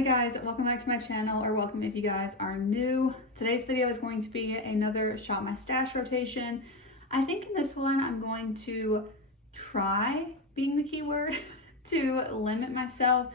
Hi guys, welcome back to my channel, or welcome if you guys are new. Today's video is going to be another Shop My Stash rotation. I think in this one I'm going to try, being the key word, to limit myself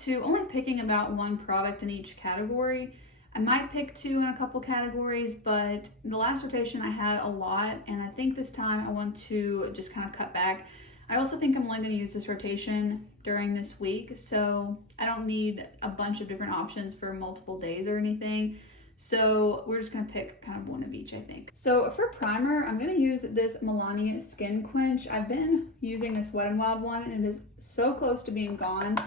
to only picking about one product in each category. I might pick two in a couple categories, but the last rotation I had a lot, and I think this time I want to just kind of cut back. I also think I'm only going to use this rotation during this week, so I don't need a bunch of different options for multiple days or anything. So we're just going to pick kind of one of each, I think. So for primer, I'm going to use this Milani Skin Quench. I've been using this Wet n Wild one, and it is so close to being gone.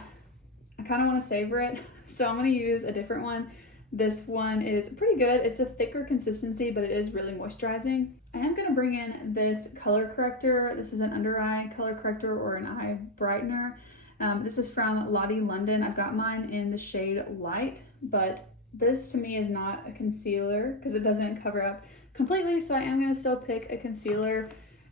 I kind of want to savor it, so I'm going to use a different one. This one is pretty good. It's a thicker consistency, but it is really moisturizing. I am going to bring in this color corrector. This is an under eye color corrector or an eye brightener. This is from Lottie London. I've got mine in the shade Light, but this to me is not a concealer because it doesn't cover up completely, so I am going to still pick a concealer.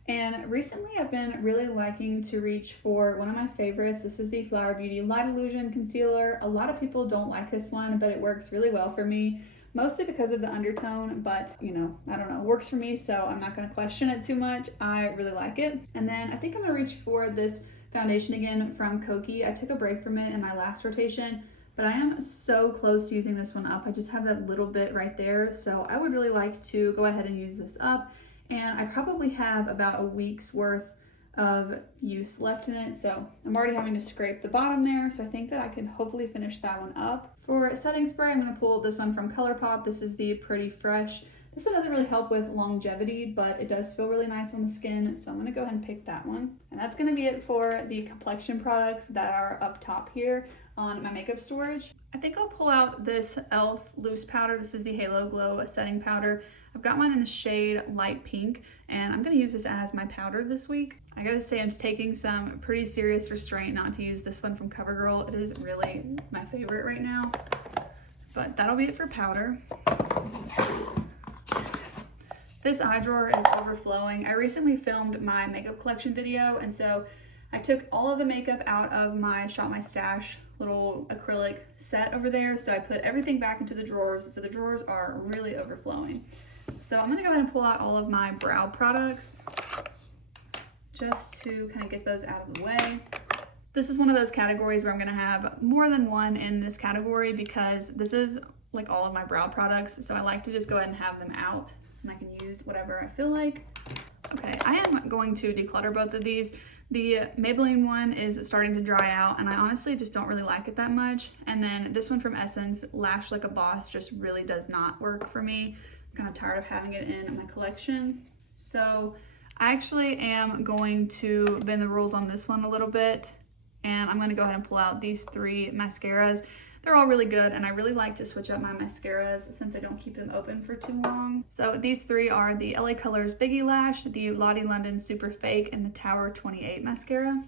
And recently I've been really liking to reach for one of my favorites. This is the Flower Beauty Light Illusion Concealer. A lot of people don't like this one, but it works really well for me. Mostly because of the undertone, but you know, I don't know, it works for me, so I'm not gonna question it too much. I really like it. And then I think I'm gonna reach for this foundation again from Kokie. I took a break from it in my last rotation, but I am so close to using this one up. I just have that little bit right there, so I would really like to go ahead and use this up. And I probably have about a week's worth of use left in it, so I'm already having to scrape the bottom there, so I think that I can hopefully finish that one up. For setting spray, I'm going to pull this one from ColourPop. This is the Pretty Fresh. This one doesn't really help with longevity, but it does feel really nice on the skin, so I'm going to go ahead and pick that one. And that's going to be it for the complexion products that are up top here on my makeup storage. I think I'll pull out this e.l.f. loose powder. This is the Halo Glow setting powder. I've got mine in the shade Light Pink, and I'm going to use this as my powder this week. I gotta say, I'm taking some pretty serious restraint not to use this one from CoverGirl. It is really my favorite right now, but that'll be it for powder. This eye drawer is overflowing. I recently filmed my makeup collection video, and so I took all of the makeup out of my Shop My Stash little acrylic set over there, so I put everything back into the drawers, so the drawers are really overflowing. So I'm gonna go ahead and pull out all of my brow products just to kind of get those out of the way. This is one of those categories where I'm gonna have more than one in this category because this is like all of my brow products, so I like to just go ahead and have them out and I can use whatever I feel like. Okay, I am going to declutter both of these. The Maybelline one is starting to dry out, and I honestly just don't really like it that much. And then this one from Essence, Lash Like a Boss, just really does not work for me. I'm kind of tired of having it in my collection. So I actually am going to bend the rules on this one a little bit, and I'm going to go ahead and pull out these three mascaras. They're all really good, and I really like to switch up my mascaras since I don't keep them open for too long. So these three are the LA Colors Biggie Lash, the Lottie London Super Fake, and the Tower 28 mascara.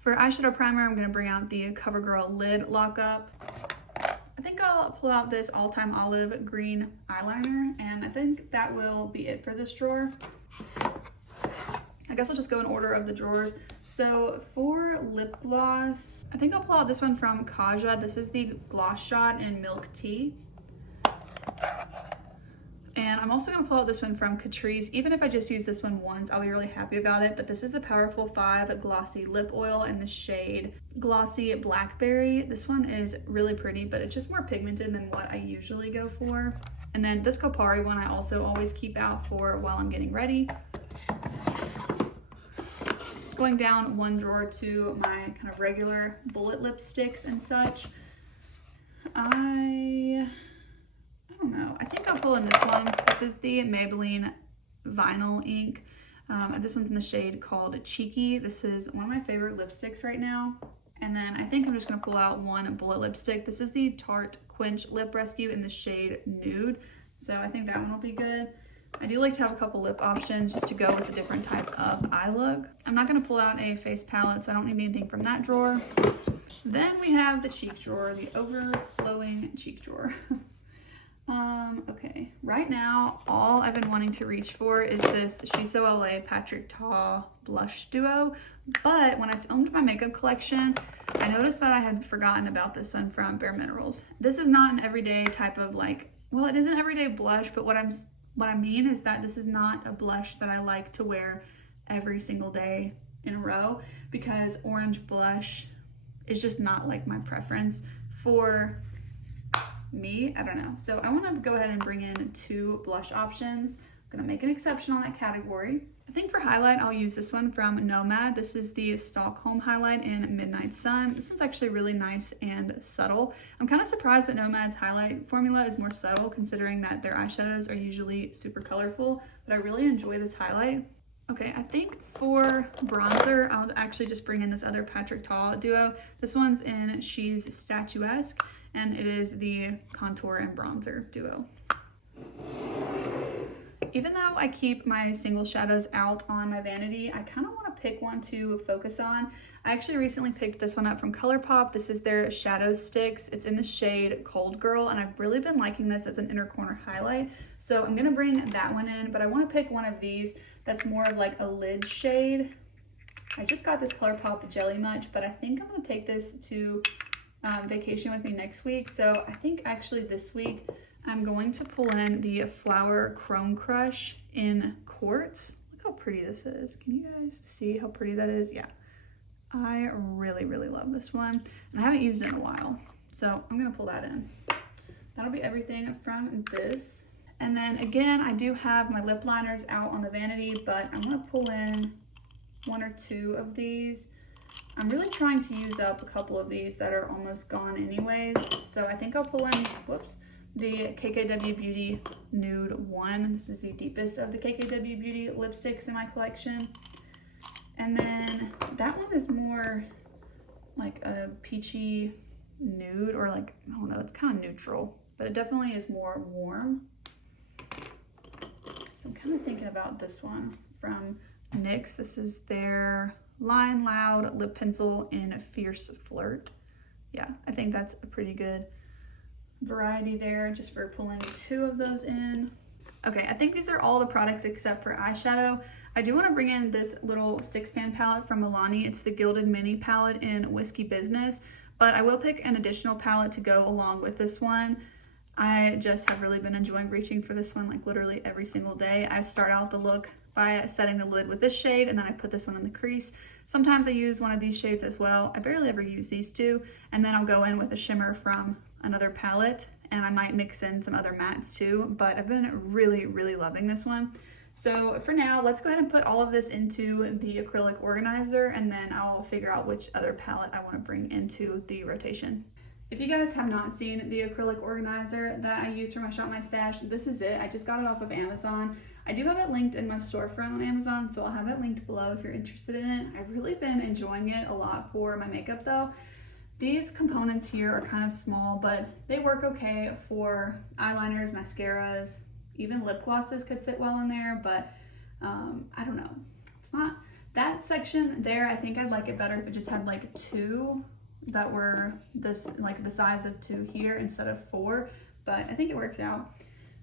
For eyeshadow primer, I'm going to bring out the CoverGirl Lid Lockup. I think I'll pull out this All Time Olive Green eyeliner, and I think that will be it for this drawer. I guess I'll just go in order of the drawers. So for lip gloss, I think I'll pull out this one from Kaja. This is the Gloss Shot in Milk Tea. And I'm also gonna pull out this one from Catrice. Even if I just use this one once, I'll be really happy about it. But this is the Powerful 5 Glossy Lip Oil in the shade Glossy Blackberry. This one is really pretty, but it's just more pigmented than what I usually go for. And then this Kopari one I also always keep out for while I'm getting ready. Going down one drawer to my kind of regular bullet lipsticks and such. I don't know. I think I'll pull in this one. This is the Maybelline Vinyl Ink. This one's in the shade called Cheeky. This is one of my favorite lipsticks right now. And then I think I'm just gonna pull out one bullet lipstick. This is the Tarte Quench Lip Rescue in the shade Nude. So I think that one will be good. I do like to have a couple lip options just to go with a different type of eye look. I'm not gonna pull out a face palette, so I don't need anything from that drawer. Then we have the cheek drawer, the overflowing cheek drawer. Okay, right now, all I've been wanting to reach for is this She's So LA Patrick Ta Blush Duo But when I filmed my makeup collection, I noticed that I had forgotten about this one from Bare Minerals. This is not an everyday type of like, well, it is an everyday blush, but what I mean is that this is not a blush that I like to wear every single day in a row, because orange blush is just not like my preference for me. I don't know. So I want to go ahead and bring in 2 blush options. I'm gonna make an exception on that category. I think for highlight, I'll use this one from Nomad. This is the Stockholm highlight in Midnight Sun. This one's actually really nice and subtle. I'm kind of surprised that Nomad's highlight formula is more subtle, considering that their eyeshadows are usually super colorful, but I really enjoy this highlight. Okay, I think for bronzer, I'll actually just bring in this other Patrick Ta duo. This one's in She's Statuesque, and it is the contour and bronzer duo. Even though I keep my single shadows out on my vanity, I kind of want to pick one to focus on. I actually recently picked this one up from ColourPop. This is their Shadow Sticks. It's in the shade Cold Girl, and I've really been liking this as an inner corner highlight. So I'm gonna bring that one in, but I want to pick one of these that's more of like a lid shade. I just got this ColourPop Jelly Much, but I think I'm gonna take this to vacation with me next week. So I think actually this week, I'm going to pull in the Flower Chrome Crush in Quartz. Look how pretty this is. Can you guys see how pretty that is? Yeah, I really, really love this one. And I haven't used it in a while, so I'm gonna pull that in. That'll be everything from this. And then again, I do have my lip liners out on the vanity, but I'm gonna pull in 1 or 2 of these. I'm really trying to use up a couple of these that are almost gone anyways. So I think I'll pull in, whoops, the KKW Beauty Nude 1. This is the deepest of the KKW Beauty lipsticks in my collection. And then that one is more like a peachy nude, or like, I don't know, it's kind of neutral, but it definitely is more warm. So I'm kind of thinking about this one from NYX. This is their Line Loud lip pencil in Fierce Flirt. Yeah, I think that's a pretty good variety there, just for pulling 2 of those in. Okay, I think these are all the products except for eyeshadow. I do want to bring in this little 6-pan palette from Milani. It's the Gilded Mini palette in Whiskey Business, but I will pick an additional palette to go along with this one. I just have really been enjoying reaching for this one like literally every single day. I start out the look by setting the lid with this shade, and then I put this one in the crease. Sometimes I use one of these shades as well. I barely ever use these 2, and then I'll go in with a shimmer from another palette, and I might mix in some other mattes too, but I've been really, really loving this one. So for now, let's go ahead and put all of this into the acrylic organizer, and then I'll figure out which other palette I want to bring into the rotation. If you guys have not seen the acrylic organizer that I use for my Shop My Stash, this is it. I just got it off of Amazon. I do have it linked in my storefront on Amazon, so I'll have it linked below if you're interested in it. I've really been enjoying it a lot for my makeup though. These components here are kind of small, but they work okay for eyeliners, mascaras, even lip glosses could fit well in there, but I don't know. It's not, that section there, I think I'd like it better if it just had like 2 that were this, like the size of 2 here instead of 4, but I think it works out.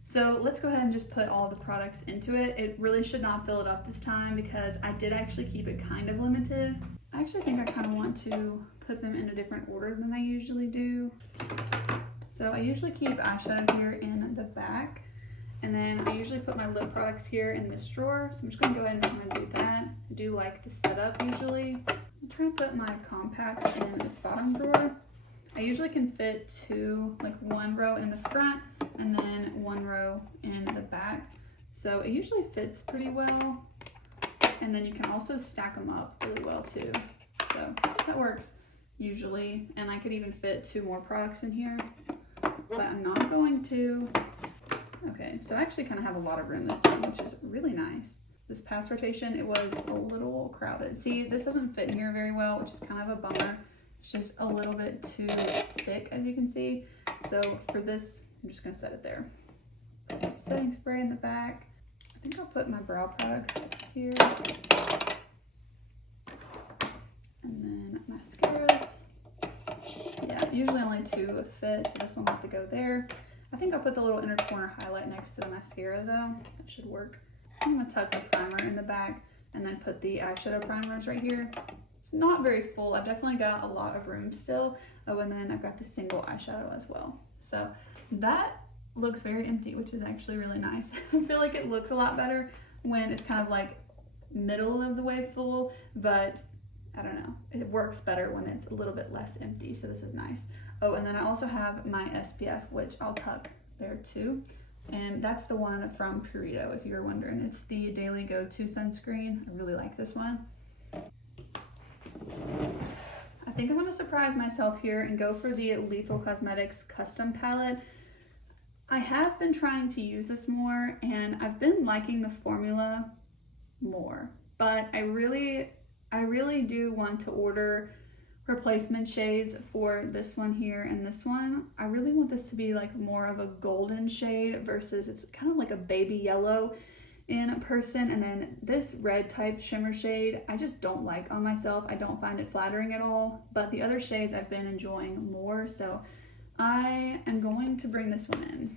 So let's go ahead and just put all the products into it. It really should not fill it up this time because I did actually keep it kind of limited. I actually think I kind of want to put them in a different order than I usually do. So I usually keep eyeshadow here in the back, and then I usually put my lip products here in this drawer. So I'm just gonna go ahead and kind of do that. I do like the setup usually. I'm trying to put my compacts in this bottom drawer. I usually can fit 2, like 1 row in the front and then 1 row in the back. So it usually fits pretty well. And then you can also stack them up really well too. So that works usually. And I could even fit 2 more products in here, but I'm not going to. Okay, so I actually kind of have a lot of room this time, which is really nice. This past rotation, it was a little crowded. See, this doesn't fit in here very well, which is kind of a bummer. It's just a little bit too thick, as you can see. So for this, I'm just gonna set it there. Setting spray in the back. I think I'll put my brow products here. And then mascaras. Yeah, usually only 2 fit, so this one will have to go there. I think I'll put the little inner corner highlight next to the mascara though. That should work. I'm gonna tuck the primer in the back and then put the eyeshadow primers right here. It's not very full. I've definitely got a lot of room still. Oh, and then I've got the single eyeshadow as well. So that looks very empty, which is actually really nice. I feel like it looks a lot better when it's kind of like middle of the way full, but I don't know. It works better when it's a little bit less empty, so this is nice. Oh, and then I also have my SPF, which I'll tuck there too. And that's the one from Purito, if you were wondering. It's the Daily Go-To sunscreen. I really like this one. I think I'm gonna surprise myself here and go for the Lethal Cosmetics Custom Palette. I have been trying to use this more, and I've been liking the formula more, but I really do want to order replacement shades for this one here and this one. I really want this to be like more of a golden shade versus it's kind of like a baby yellow in person, and then this red type shimmer shade I just don't like on myself. I don't find it flattering at all, but the other shades I've been enjoying more, so I am going to bring this one in,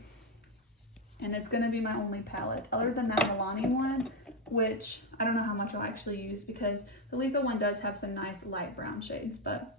and it's going to be my only palette other than that Milani one, which I don't know how much I'll actually use because the Lethal one does have some nice light brown shades. But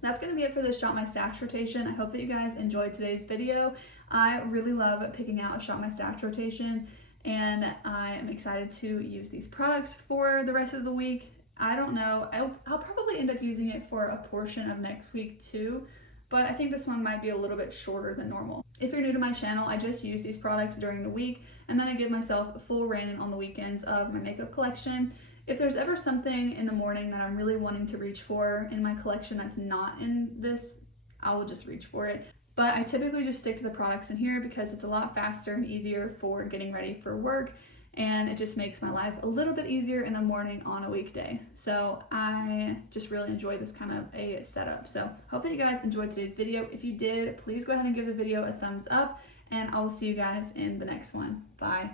that's going to be it for this Shop My Stash rotation. I hope that you guys enjoyed today's video. I really love picking out a Shop My Stash rotation, and I am excited to use these products for the rest of the week. I don't know, I'll probably end up using it for a portion of next week too, but I think this one might be a little bit shorter than normal. If you're new to my channel, I just use these products during the week, and then I give myself a full reign on the weekends of my makeup collection. If there's ever something in the morning that I'm really wanting to reach for in my collection that's not in this, I will just reach for it. But I typically just stick to the products in here because it's a lot faster and easier for getting ready for work, and it just makes my life a little bit easier in the morning on a weekday. So I just really enjoy this kind of a setup. So hope that you guys enjoyed today's video. If you did, please go ahead and give the video a thumbs up, and I will see you guys in the next one. Bye.